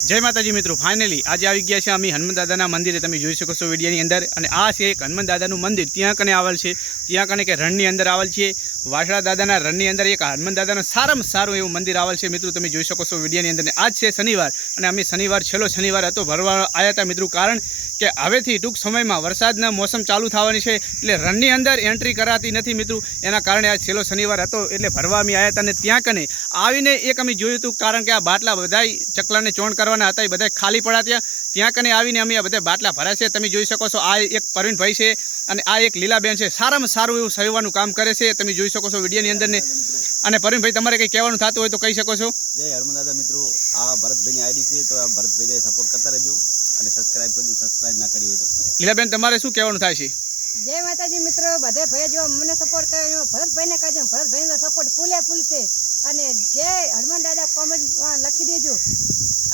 जय माताजी मित्रों, फाइनली आज આવી ગયા છે અમે હનુમાન દાદાના મંદિરે। તમે જોઈ શકો છો વિડીયોની અંદર। અને આ છે એક હનુમાન દાદાનું મંદિર, ત્યાં કને આવેલ છે, ત્યાં કને કે રણની અંદર આવેલ છે। વાસણા દાદાના રણની અંદર એક હનુમાન દાદાનું સારામાં સારું એવું મંદિર આવેલ છે મિત્રો। તમે જોઈ શકો છો વિડીયોની અંદર। આજ છે શનિવાર અને અમે શનિવાર છેલ્લો શનિવાર હતો ભરવા આવ્યા હતા મિત્રો। કારણ કે હવેથી ટૂંક સમયમાં વરસાદના મોસમ ચાલુ થવાની છે, એટલે રણની અંદર એન્ટ્રી કરાતી નથી મિત્રો। એના કારણે આ છેલ્લો શનિવાર હતો એટલે ભરવા અમે આવ્યા હતા। અને ત્યાં કને આવીને એક અમે જોયું હતું, કારણ કે આ બાટલા બધાય ચકલાને ચોણ કરવાના હતા, એ બધા ખાલી પડ્યા ત્યાં કને આવીને અમે આ બધા બાટલા ભર્યા છે। તમે જોઈ શકો છો આ એક પ્રવીણભાઈ છે અને આ એક લીલાબેન છે, સારામાં સારું એવું સેવાનું કામ કરે છે। તમે જોઈ શકો છો વિડીયોની અંદર ને। અને પ્રવીણભાઈ, તમારે કંઈ કહેવાનું થતું હોય તો કહી શકો છો। જય હનુમાન દાદા મિત્રો, આ ભરતભાઈની આઈડી છે, તો આ ભરતભાઈને સપોર્ટ કરતા રહેજો અને સબસ્ક્રાઇબ કરજો, સબસ્ક્રાઇબ ના કરી હોય તો। લીલાબેન, તમારે શું કહેવાનું થાય છે? જય માતાજી મિત્રો, બધે ભાઈ જો મને સપોર્ટ કર્યો, ભરતભાઈને કહેજો, ભરતભાઈનો સપોર્ટ ફૂલે ફૂલ છે। અને જય હનુમાન દાદા કોમેન્ટમાં લખી દેજો।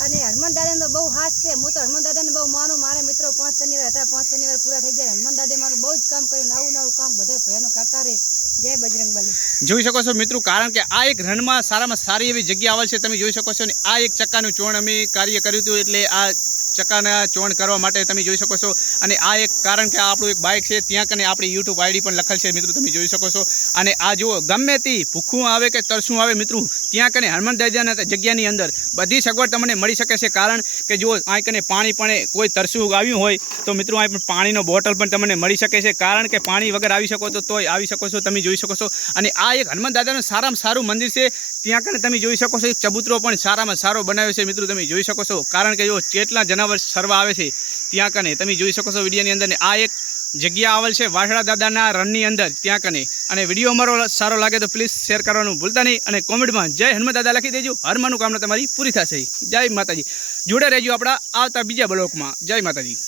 અને હનુમાન દાદાનો બહુ હાથ છે, હું તો હનુમાન દાદાને બહુ માનું। મારા મિત્રો 5 શનિવાર હતા, 5 શનિવાર પૂરા થઈ જાય। હનુમાન દાદે મારું બહુ જ કામ કર્યું, નવું કામ બધે ભાઈનો કરતા રહે। જય બજરંગબલી। જોઈ શકો છો મિત્રો, કારણ કે આ એક રણમાં સારામાં સારી એવી જગ્યા આવેલ છે। તમે જોઈ શકો છો ને આ એક ચક્કાનું ચોણ અમે કાર્ય કર્યું હતું, એટલે આ ચક્કાના ચોણ કરવા માટે તમે જોઈ શકો છો। અને આ એક કારણ કે આપણું એક બાઇક છે, ત્યાં કને આપણી યુટ્યુબ આઈડી પણ લખેલ છે મિત્રો, તમે જોઈ શકો છો। અને આ જુઓ, ગમે તે ભૂખું આવે કે તરસું આવે મિત્રો, ત્યાં કને હનુમાન દાદાના જગ્યાની અંદર બધી સગવડ તમને મળી શકે છે। કારણ કે જુઓ, આ કને પાણી પણ કોઈ તરસું આવ્યું હોય તો મિત્રો આ પણ પાણીનો બોટલ પણ તમને મળી શકે છે। કારણ કે પાણી વગર આવી શકો તો તોય આવી શકો છો, તમે જોઈ શકો છો। અને આ એક હનુમાન દાદાનું સારામાં સારું મંદિર છે, ત્યાં કને તમે જોઈ શકો છો એક ચબૂતરો પણ સારામાં સારો બનાવ્યો છે મિત્રો, તમે જોઈ શકો છો। કારણ કે જો કેટલા જનાવર સરવા આવે છે ત્યાં કને તમે જોઈ શકો છો વિડીયોની અંદર ને। આ એક જગ્યા આવેલ છે વાસણા દાદાના રણની અંદર, ત્યાં કને। અને વિડીયો અમારો સારો લાગે તો પ્લીઝ શેર કરવાનું ભૂલતા નહીં, અને કોમેન્ટમાં જય હનુમાન દાદા લખી દેજો। હર મનોકામના તમારી પૂરી થશે। જય માતાજી। જોડે રહેજો આપણા આવતા બીજા બ્લોકમાં। જય માતાજી।